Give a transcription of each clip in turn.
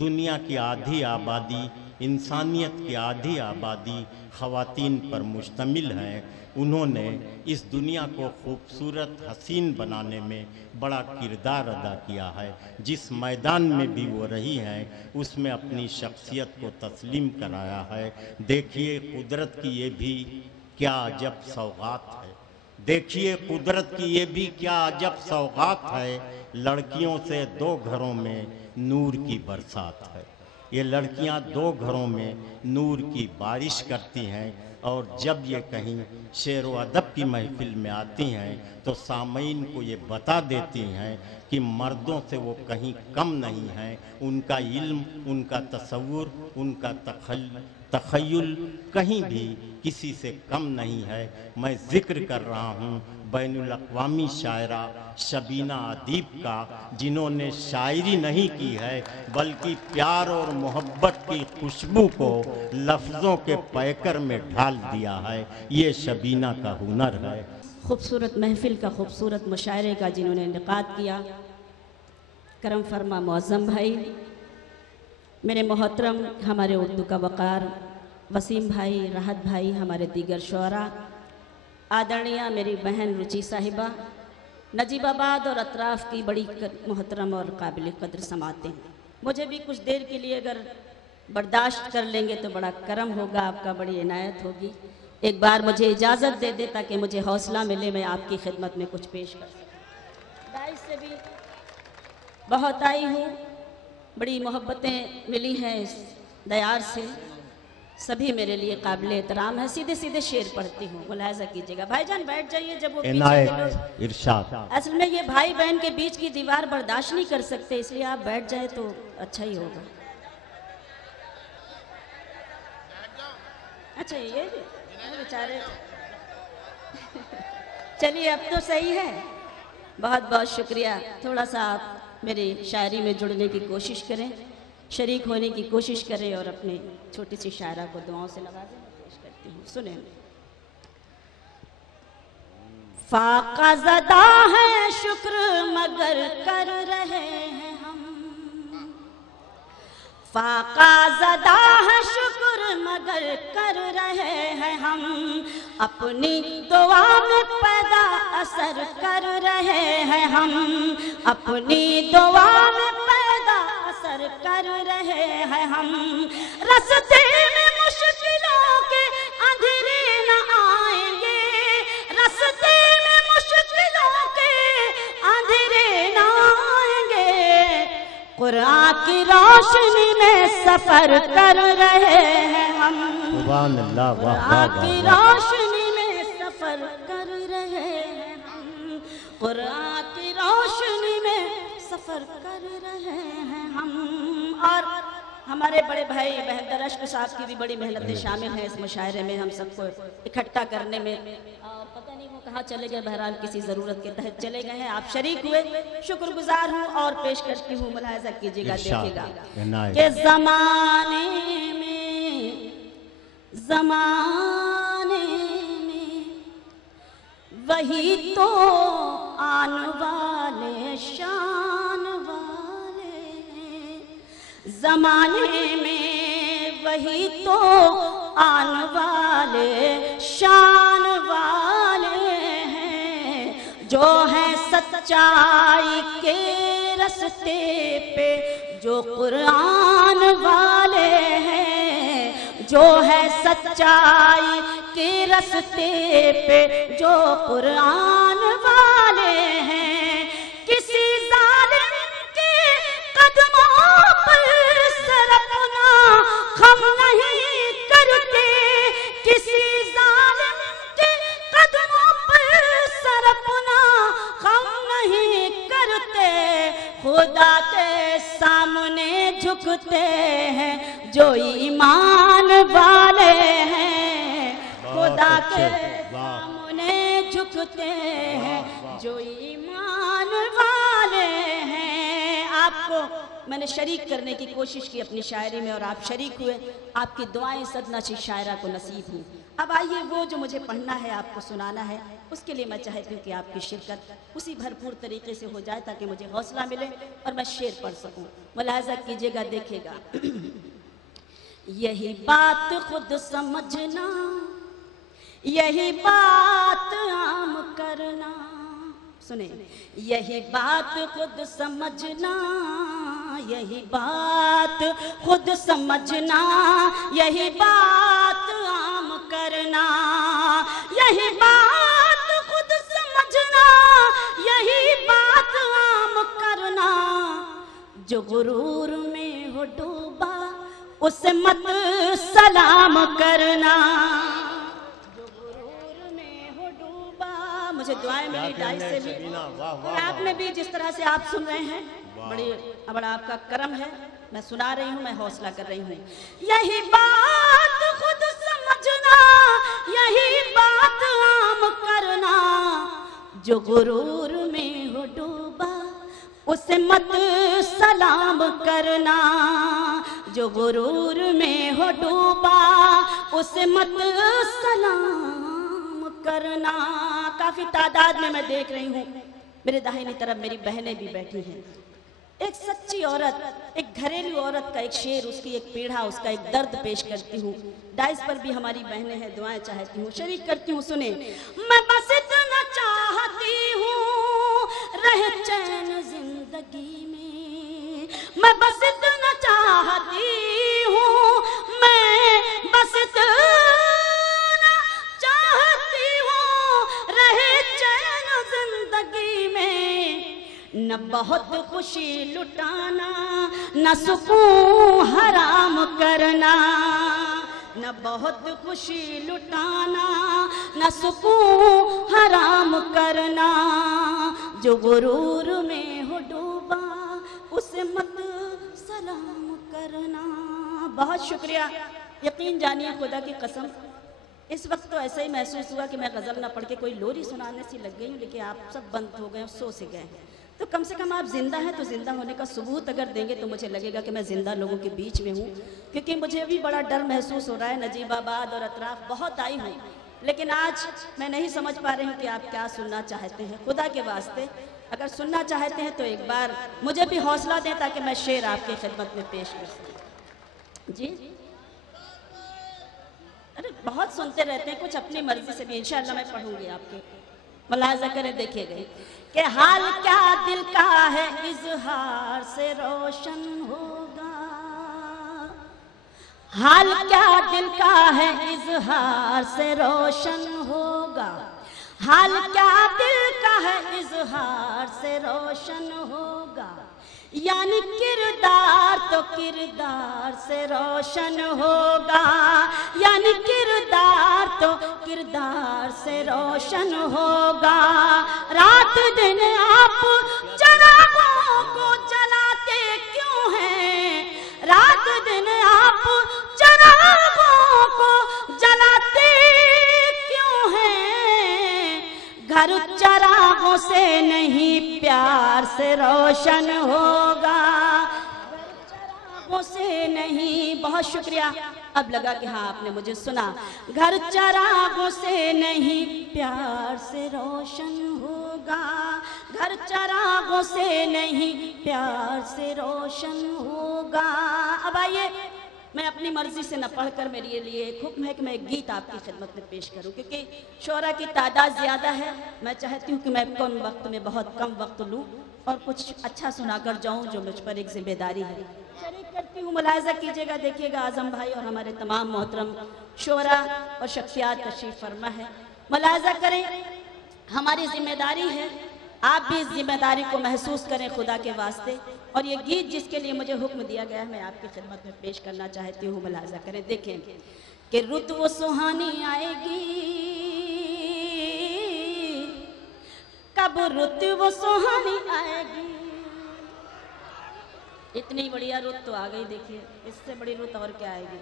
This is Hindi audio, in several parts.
दुनिया की आधी आबादी, इंसानियत की आधी आबादी ख़वातीन पर मुश्तमिल है। उन्होंने इस दुनिया को खूबसूरत हसीन बनाने में बड़ा किरदार अदा किया है। जिस मैदान में भी वो रही हैं उसमें अपनी शख्सियत को तस्लीम कराया है। देखिए कुदरत की ये भी क्या अजब सौगात है, देखिए कुदरत की ये भी क्या अजब सौगात है। लड़कियों से 2 घरों में नूर की बरसात है। ये लड़कियां 2 घरों में नूर की बारिश करती हैं और जब ये कहीं शेर व अदब की महफिल में आती हैं तो सामईन को ये बता देती हैं कि मर्दों से वो कहीं कम नहीं हैं। उनका इल्म, उनका तसव्वुर, उनका तखय्युल कहीं भी किसी से कम नहीं है। मैं जिक्र कर रहा हूँ बैनुल अक़वामी शायरा शबीना अदीब का, जिन्होंने शायरी नहीं की है बल्कि प्यार और मोहब्बत की खुशबू को लफ्ज़ों के पैकर में ढाल दिया है। ये शबीना का हुनर है। खूबसूरत महफिल का, खूबसूरत मुशायरे का जिन्होंने इनेकाद किया, करम फरमा मुअज़्ज़म भाई, मेरे मोहतरम हमारे उर्दू का वक़ार वसीम भाई, राहत भाई, हमारे दीगर शुअरा, आदरणीय मेरी बहन रुचि साहिबा, नजीबाबाद और अतराफ़ की बड़ी मोहतरम और काबिल कद्र समातें। मुझे भी कुछ देर के लिए अगर बर्दाश्त कर लेंगे तो बड़ा करम होगा आपका, बड़ी इनायत होगी। एक बार मुझे इजाज़त दे दे ताकि मुझे हौसला मिले, मैं आपकी खिदमत में कुछ पेश कर सकूँ। दाइश से भी बहुत आई हूँ, बड़ी मोहब्बतें मिली हैं इस दयार से, सभी मेरे लिए काबिल एहतराम है। सीधे सीधे शेर पढ़ती हूँ, मुलाहिज़ा कीजिएगा। भाईजान बैठ जाइए। जब वो इरशाद, असल में ये भाई बहन के बीच की दीवार बर्दाश्त नहीं कर सकते, इसलिए आप बैठ जाए तो अच्छा ही होगा। अच्छा ये बेचारे चलिए अब तो सही है। बहुत बहुत शुक्रिया। थोड़ा सा आप मेरी शायरी में जुड़ने की कोशिश करें, शरीक होने की कोशिश करें और अपनी छोटी सी शायरा को दुआओं से नवाजें। पेश करती हूँ, सुने। फाका ज़दा है शुक्र मगर कर रहे हैं हम, फाका ज़दा है शुक्र मगर कर रहे हैं हम, अपनी दुआ में पैदा असर कर रहे हैं हम, अपनी दुआ में पैदा असर कर रहे हैं हम। रास्ते में मुश्किलों के अंधेरे न आएंगे, रास्ते में मुश्किलों के अंधेरे न आएंगे, कुरान की रोशनी में सफर कर रहे हैं हम, कुरान की रोशनी में सफर कर रहे हैं हम, कुरान की रोशनी में सफर कर रहे हैं हम। और हमारे बड़े भाई बहदर अश्क साहब की भी बड़ी मेहनतें शामिल हैं इस मुशायरे में, हम सबको इकट्ठा करने में। और पता नहीं वो कहाँ चले गए, बहरहाल किसी ज़रूरत के तहत चले गए हैं। आप शरीक हुए, शुक्रगुजार हूँ और पेश करती हूँ, मुलाहिज़ा कीजिएगा, देखिएगा कि ज़माने में वही तो आन वाले शान वाले, ज़माने में वही तो आन वाले शान वाले हैं, जो है सच्चाई के रस्ते पे जो कुरान वाले हैं, जो है सच्चाई के रस्ते पे जो कुरान वाले हैं। किसी जालिम के कदमों पर सर अपना खम नहीं करते, किसी जालिम के कदमों पर सर अपना खम नहीं करते, खुदा के सामने झुकते हैं जो ईमान वाले हैं, खुदा के सामने झुकते हैं जो ईमान वाले हैं। आपको मैंने शरीक करने की कोशिश की अपनी शायरी में और आप शरीक हुए। आपकी दुआएं सदनशीं शायरा को नसीब हुई। अब आइए वो जो मुझे पढ़ना है, आपको सुनाना है, उसके लिए मैं चाहती हूँ कि आपकी शिरकत उसी भरपूर तरीके से हो जाए ताकि मुझे हौसला मिले और मैं शेर पढ़ सकूँ। मुलाहजा कीजिएगा, देखिएगा। यही बात खुद समझना, यही बात आम करना। सुने, यही बात खुद समझना, यही बात खुद समझना, यही बात आम करना, यही बात खुद समझना, यही बात आम करना। जो गुरूर में हो डूबा उसे मत सलाम करना। जो गुरूर में हो डूबा। मुझे दुआएं मिली डाइस से भी और आपने भी जिस तरह से आप सुन रहे हैं, बड़ा आपका करम है। मैं सुना रही हूँ, मैं हौसला कर रही हूँ। यही बात खुद समझना, यही बात आम करना। जो गुरूर में हो डूबा उसे मत सलाम करना। जो गुरूर में हो डूबा उसे मत सलाम करना। काफी तादाद में मैं देख रही हूँ, मेरे दाहिनी तरफ मेरी बहनें भी बैठी हैं। एक सच्ची औरत, एक घरेलू औरत का एक शेर, उसकी एक पीड़ा, उसका एक दर्द पेश करती हूँ। डाइस पर भी हमारी बहनें हैं, दुआएं चाहती हूँ, शरीक करती हूँ। सुने, मैं बस इतना चाहती हूँ रह चैन जिंदगी में, मैं बस इतना चाहती हूँ, मैं बस इतना चाहती हूँ रहे चैन जिंदगी में। न बहुत खुशी लुटाना, न सुकून हराम करना। न बहुत खुशी लुटाना, न सुकून हराम करना। जो गुरूर में हो डूबा उसे मत सलाम करना। बहुत शुक्रिया। यकीन जानिए, खुदा की कसम, इस वक्त तो ऐसा ही महसूस हुआ कि मैं गज़ल ना पढ़ के कोई लोरी सुनाने सी लग गई हूँ, लेकिन आप सब बंद हो गए, सो से गए। तो कम से कम आप जिंदा हैं, तो जिंदा होने का सबूत अगर देंगे तो मुझे लगेगा कि मैं जिंदा लोगों के बीच में हूँ। क्योंकि मुझे भी बड़ा डर महसूस हो रहा है। नजीबाबाद और अतराफ बहुत आई हूँ, लेकिन आज मैं नहीं समझ पा रही हूँ कि आप क्या सुनना चाहते हैं। खुदा के वास्ते अगर सुनना चाहते हैं तो एक बार मुझे भी हौसला दें ताकि मैं शेर आपकी खिदमत में पेश कर सकूँ। जी, अरे बहुत सुनते रहते हैं, कुछ अपनी मर्जी से भी। इंशाअल्लाह मैं पढ़ूंगी आपके। मुलाजा करें, देखिएगा कि हाल क्या दिल का है इजहार से रोशन होगा। हाल क्या दिल का है इजहार से रोशन होगा। हाल क्या दिल का है इजहार से रोशन होगा। यानी किरदार तो किरदार से रोशन होगा। यानी किरदार तो किरदार से रोशन होगा। रात दिन आप चिरागों को जलाते क्यों हैं। रात दिन आप चिरागों को जलाते क्यों हैं। घर चिरागों से नहीं प्यार से रोशन होगा। चिरागों से नहीं। बहुत शुक्रिया। अब लगा कि हाँ आपने मुझे सुना। घर चिरागों से नहीं प्यार से रोशन होगा। घर चिरागों से नहीं प्यार से रोशन होगा। अब आइए, मैं अपनी मर्जी से न पढ़कर मेरे लिए एक हुक्म है कि मैं एक गीत आपकी खिदमत में पेश करूं, क्योंकि शोरा की तादाद ज़्यादा है। मैं चाहती हूं कि मैं कम वक्त में बहुत कम वक्त लूं और कुछ अच्छा सुनाकर जाऊं, जो मुझ पर एक जिम्मेदारी है। शरीक करती हूँ, मुलाहिजा कीजिएगा, देखिएगा। आजम भाई और हमारे तमाम मोहतरम शोरा और शख्सियात तशरीफ फरमा है। मुलाहिजा करें, हमारी जिम्मेदारी है, आप भी इस जिम्मेदारी को महसूस करें खुदा के वास्ते। और ये गीत जिसके लिए मुझे हुक्म दिया गया है, मैं आपकी खिदमत में पेश करना चाहती हूँ। मुलाहिजा करें, देखें कि रुत वो सुहानी आएगी, कब रुत वो सुहानी आएगी। इतनी बढ़िया रुत तो आ गई, देखिए, इससे बड़ी रुत और क्या आएगी।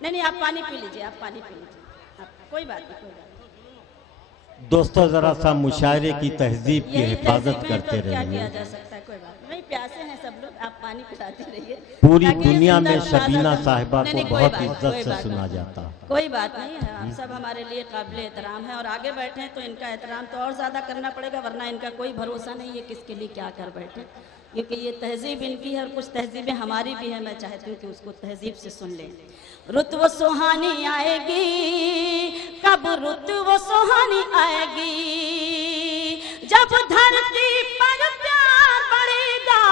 नहीं, आप पानी पी लीजिए, आप पानी पी लीजिए, आप कोई बात नहीं, कोई बात नहीं। दोस्तों जरा सा मुशायरे की तहजीब की यही हिफाजत तहजीब में करते तो क्या रहिए। किया जा सकता है, कोई बात नहीं, प्यासे हैं सब लोग, आप पानी पिलाते रहिए। पूरी ताकि ये दुनिया में सुंदर शबीना अंदाज़- साहिबा नहीं, को नहीं, कोई बहुत बात- इज्जत कोई से बात सुना नहीं। जाता है। कोई बात नहीं है, आप सब हमारे लिए काबिल एहतराम है और आगे बैठे हैं तो इनका एहतराम तो और ज़्यादा करना पड़ेगा, वरना इनका कोई भरोसा नहीं है किसके लिए क्या कर बैठे, क्योंकि ये तहजीब इनकी है और कुछ तहजीबें हमारी भी है। मैं चाहती हूँ कि उसको तहजीब से सुन लें। रुत वो सुहानी आएगी, कब रुत वो सुहानी आएगी, जब धरती पर प्यार बढ़ेगा,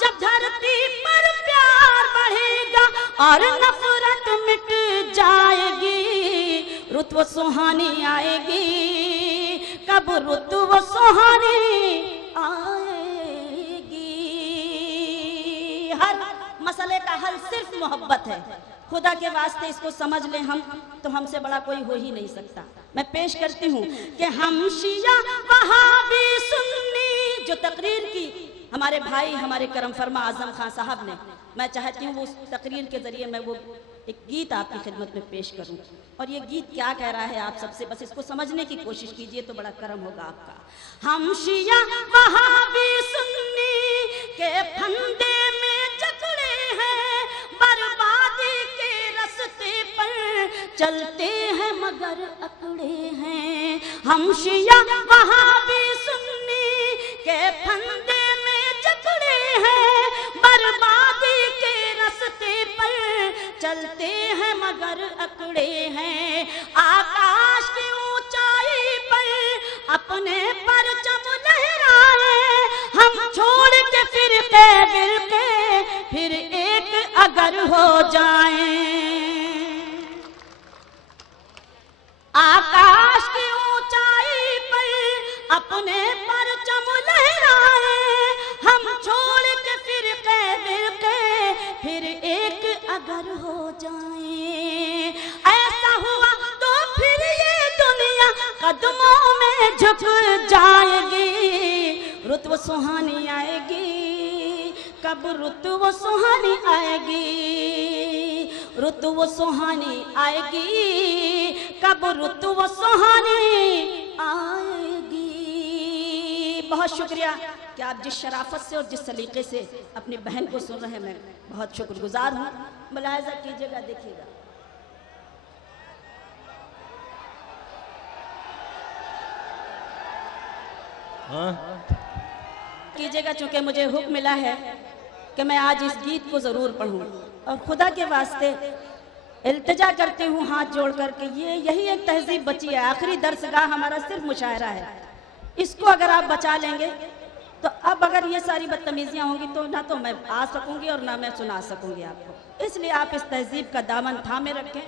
जब धरती पर प्यार बढ़ेगा और नफरत मिट जाएगी। रुत वो सुहानी आएगी, कब रुत वो सुहानी आएगी। हर मसले का हल सिर्फ मोहब्बत है। खुदा के वास्ते इसको समझ लें हम, तो हमसे बड़ा कोई हो ही नहीं सकता। मैं पेश करती हूँ कि हम शिया वहाबी सुन्नी, जो तकरीर की हमारे भाई हमारे करम फरमा आजम खान साहब ने, मैं चाहती हूँ वो उस तकरीर के जरिए मैं वो एक गीत आपकी खिदमत में पेश करूं। और ये गीत क्या कह रहा है आप सबसे बस इसको समझने की कोशिश कीजिए तो बड़ा करम होगा आपका। हम शिया वहाबी सुन्नी के फंदे में जकड़े हैं, बर्बादी के रास्ते पर चलते हैं मगर अकड़े हैं। हम शिया वहाबी सुन्नी के फंदे में जकड़े हैं, बर्बादी के रास्ते पर चलते हैं मगर अकड़े हैं। आकाश की ऊंचाई पर अपने परचम लहराए, हम छोड़ के फिरके बिरके फिर एक अगर हो जाएं। आकाश की ऊंचाई पर अपने परचम लहराए, हम छोड़ के फिरके बिरके फिर एक अगर हो जाए। ऐसा हुआ तो फिर ये दुनिया कदमों में झुक जाएगी। रुत वो सुहानी आएगी, कब रुत वो सुहानी आएगी, रुत वो सुहानी आएगी, कब रुत वो सुहानी आएगी। बहुत शुक्रिया कि आप जिस शराफत से और जिस सलीके से अपनी बहन को सुन रहे हैं, मैं बहुत शुक्रगुजार हूँ। मुलाहिजा कीजिएगा, देखिएगा। कीजिएगा, चूंकि मुझे हुक्म मिला है कि मैं आज इस गीत को ज़रूर पढ़ूं और खुदा के वास्ते इल्तिजा करती हूँ हाथ जोड़ करके, ये यही एक तहजीब बची है। आखिरी दर्सगाह हमारा सिर्फ मुशायरा है, इसको अगर आप बचा लेंगे तो अब अगर ये सारी बदतमीजियाँ होंगी तो ना तो मैं आ सकूंगी और ना मैं सुना सकूंगी आपको। इसलिए आप इस तहजीब का दामन थामे रखें।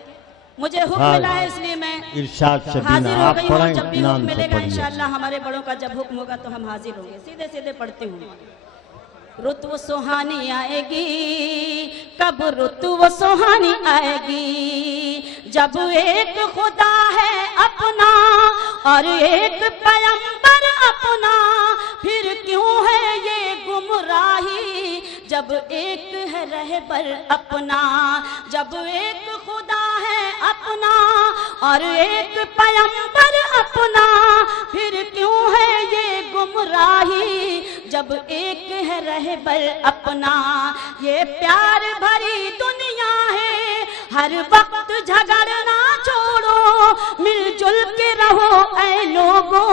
मुझे हुक्म मिला है इसलिए मैं हाजिर हो गई हूँ। जब भी हुक्म मिलेगा इंशाअल्लाह, हमारे बड़ों का जब हुक्म होगा तो हम हाजिर होंगे। सीधे सीधे पढ़ती हूँ। रुत वो सुहानी आएगी, कब रुत वो सुहानी आएगी, जब एक खुदा है अपना और एक पैगंबर अपना, फिर क्यों है ये गुमराही, जब एक है रहबर अपना। जब एक खुदा है अपना और एक पैगंबर अपना, फिर क्यों है ये गुमराही, जब एक है रहबर अपना। ये प्यार भरी दुनिया है, हर वक्त झगड़ना छोड़ो, मिलजुल के रहो ऐ लोगों,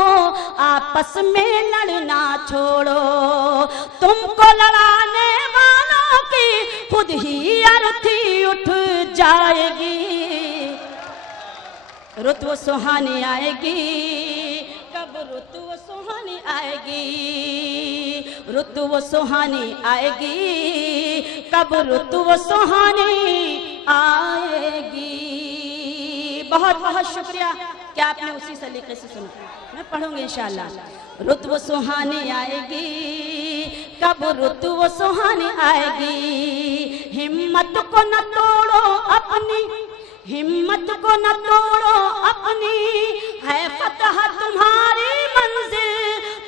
आपस में लड़ना छोड़ो। तुमको लड़ाने वालों की खुद ही अर्थी उठ जाएगी। रुत वो सुहानी आएगी, कब रुत वो सुहानी आएगी, रुत वो सुहानी आएगी, कब रुत वो सुहानी आएगी। बहुत बहुत शुक्रिया कि आपने उसी सलीके से सुना। मैं पढ़ूंगी इंशाअल्लाह। रुत वो सुहानी आएगी, कब रुत वो सुहानी आएगी, हिम्मत को न तोड़ो अपनी, हिम्मत को न तोड़ो अपनी, है फतह तुम्हारी मंजिल।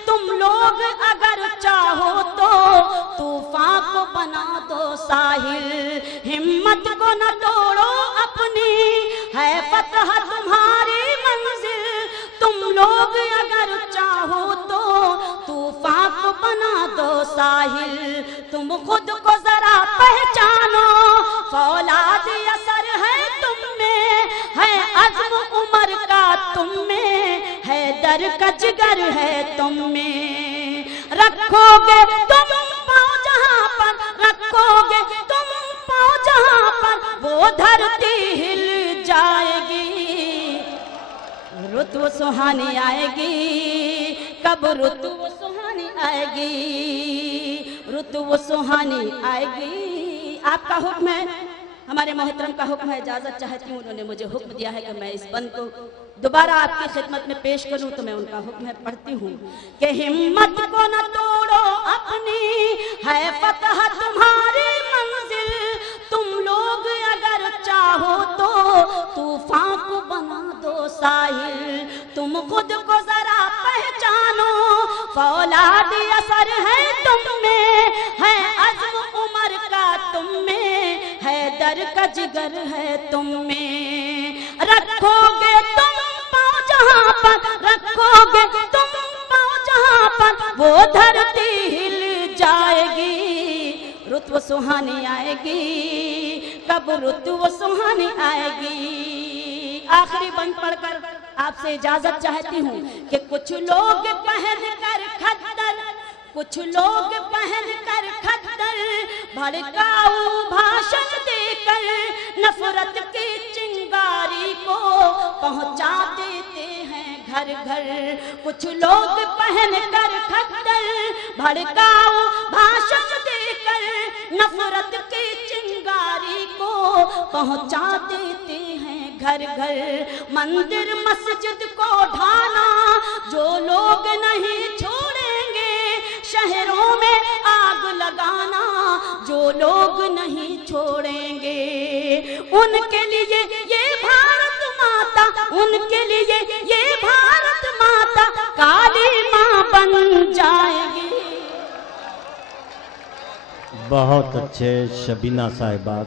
तुम लोग अगर चाहो तो तूफान को बना दो साहिल। हिम्मत को न तोड़ो अपनी, है फतह तुम्हारी मंजिल। तुम लोग साहिल, तुम खुद को जरा पहचानो, फौलाद असर है तुम में, है अज़्म उमर का तुम में, है दर का जिगर है तुम में। रखोगे तुम पाँव जहाँ पर, रखोगे तुम पाँव जहाँ पर, वो धरती हिल जाएगी। रुतु सुहानी आएगी, कब रुतु सुहानी आएगी, रुतु सुहानी आएगी। आपका हुक्म है, हमारे मोहतरम का हुक्म है, इजाजत चाहती हूँ, उन्होंने मुझे हुक्म दिया है कि मैं इस बंद को दोबारा आपकी खिदमत में पेश करूं, तो मैं उनका हुक्म है पढ़ती हूँ कि हिम्मत को न तोड़ो अपनी, है फतह तुम्हारी मंजिल, तुम लोग अगर चाहो तो तूफान को बना दो साहिल, तुम खुद को जरा पहचानो, फौलाद असर है तुम में, है अज़्म उमर का तुम में, है दर का जिगर है तुम में। रखोगे तुम पाँव जहाँ पर, रखोगे तुम पाँव जहाँ पर, वो धरती हिल जाएगी। रुतु सुहानी आएगी, कब रुतु सुहानी आएगी। आखिरी बंद पढ़कर आपसे इजाजत चाहती हूँ कि कुछ लोग पहन कर खद्दर, कुछ लोग पहन कर खद्दर, भड़काऊ भाषण देकर नफरत की चिंगारी को पहुंचा देते हैं घर घर। कुछ लोग पहन कर खद्दर, भड़काऊ भाषण देकर नफरत की चिंगारी को पहुंचा देते हैं घर घर। मंदिर मस्जिद को ढाना जो लोग नहीं छोड़ेंगे, शहरों में आग लगाना जो लोग नहीं छोड़ेंगे, उनके लिए ये भारत माता, उनके लिए ये भारत माता काली माँ बन जाएगी। बहुत अच्छे शबीना साहिबा।